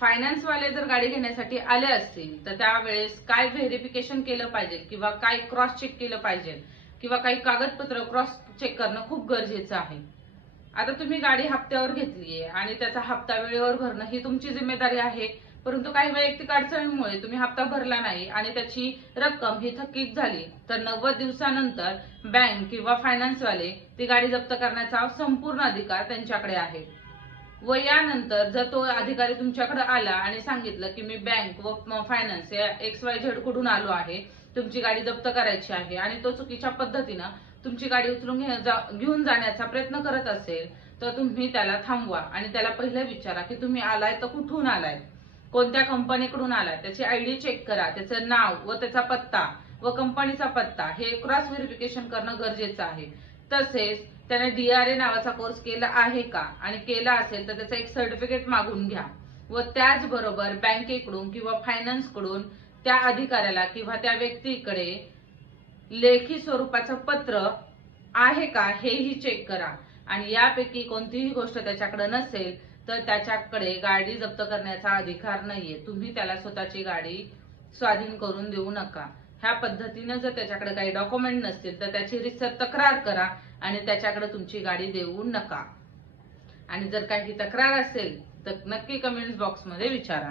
Finance वाले जर गाडी घेण्यासाठी आले असतील तर त्यावेळेस काय व्हेरिफिकेशन केलं पाहिजे किंवा काय क्रॉस चेक केलं पाहिजे किंवा काही कागदपत्र क्रॉस चेक करणं खूप गरजेचं आहे। आता तुम्ही गाडी हप्त्यावर घेतलीये आणि त्याचा हप्ता वेळेवर भरणं ही तुमची जिम्मेदारी आहे, परंतु काही वैयक्तिक अडचणीमुळे तुम्ही हप्ता भरला नाही आणि त्याची रक्कम ही थकीत झाली तर 90 दिवसानंतर बँक किंवा फायनान्सवाले ती गाडी जप्त करण्याचा संपूर्ण अधिकार त्यांच्याकडे आहे। व यानंतर जर तो अधिकारी तुमच्याकडे आला आणि सांगितलं की मी बँक व फायनान्स या XYZ कडून आलो आहे, तुमची गाडी जप्त करायची आहे आणि तो चुकीच्या पद्धतीनं तुमची गाडी उचलून घेऊन जाण्याचा प्रयत्न करत असेल तर तुम्ही त्याला थांबवा आणि त्याला पहिलं विचारा की तुम्ही आलाय तर कुठून आलाय, कोणत्या कंपनीकडून आलाय, त्याची आयडी चेक करा, त्याचं नाव व त्याचा पत्ता व कंपनीचा पत्ता हे क्रॉस व्हेरिफिकेशन करणं गरजेचं आहे। तसेच त्याने DRA नावाचा कोर्स केला आहे का आणि केला असेल तर त्याचं एक सर्टिफिकेट मागून घ्या व त्याचबरोबर बँकेकडून किंवा फायनान्स कडून त्या अधिकाऱ्याला किंवा त्या व्यक्तीकडे लेखी स्वरूपाचं पत्र आहे का हेही चेक करा आणि यापैकी कोणतीही गोष्ट त्याच्याकडे नसेल तर त्याच्याकडे गाडी जप्त करण्याचा अधिकार नाहीये। तुम्ही त्याला स्वतःची गाडी स्वाधीन करून देऊ नका। ह्या पद्धतीने जर त्याच्याकडे काही डॉक्युमेंट नसतील तर त्याची रीतसर तक्रार करा आणि त्याच्याकडे तुमची गाडी देऊ नका। आणि जर काही तक्रार असेल तर नक्की कमेंट्स बॉक्समध्ये विचारा।